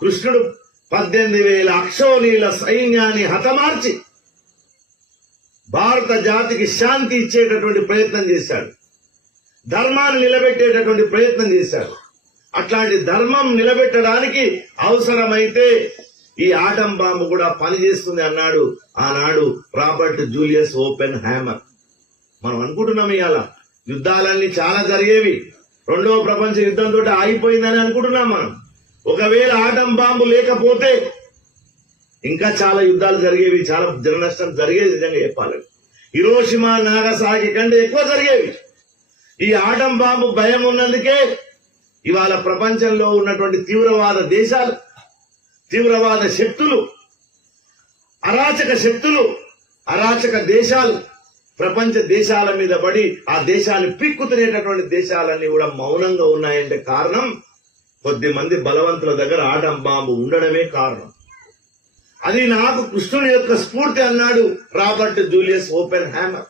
కృష్ణుడు పద్దెనిమిది వేల అక్షోనీల సైన్యాన్ని హతమార్చి భారత జాతికి శాంతి ఇచ్చేటటువంటి ప్రయత్నం చేశాడు. ధర్మాన్ని నిలబెట్టేటటువంటి ప్రయత్నం చేశాడు. అట్లాంటి ధర్మం నిలబెట్టడానికి అవసరమైతే ఈ ఆటం బాంబు కూడా పనిచేస్తుంది అన్నాడు ఆనాడు రాబర్ట్ జూలియస్ ఓపెన్ హ్యామర్ మనం అనుకుంటున్నాం ఇవాళ యుద్ధాలన్నీ చాలా జరిగేవి. రెండవ ప్రపంచ యుద్ధంతో ఆగిపోయిందని అనుకుంటున్నాం మనం. ఒకవేళ ఆటం బాంబు లేకపోతే ఇంకా చాలా యుద్ధాలు జరిగేవి చాలా జన నష్టం జరిగేది నిజంగా చెప్పాలి. హిరోషిమా నాగసాకి కంటే ఎక్కువ జరిగేవి. ఈ ఆటం బాంబు భయం ఉన్నందుకే ఇవాళ ప్రపంచంలో ఉన్నటువంటి తీవ్రవాద దేశాలు తీవ్రవాద శక్తులు అరాచక శక్తులు అరాచక దేశాలు ప్రపంచ దేశాల మీద పడి ఆ దేశాన్ని పిక్కుతునేటటువంటి దేశాలన్నీ కూడా మౌనంగా ఉన్నాయంటే కారణం కొద్ది మంది బలవంతుల దగ్గర ఆటం బాంబు ఉండడమే కారణం. అది నాకు కృష్ణుని యొక్క స్ఫూర్తి అన్నాడు రాబర్ట్ జూలియస్ ఓపెన్ హ్యామర్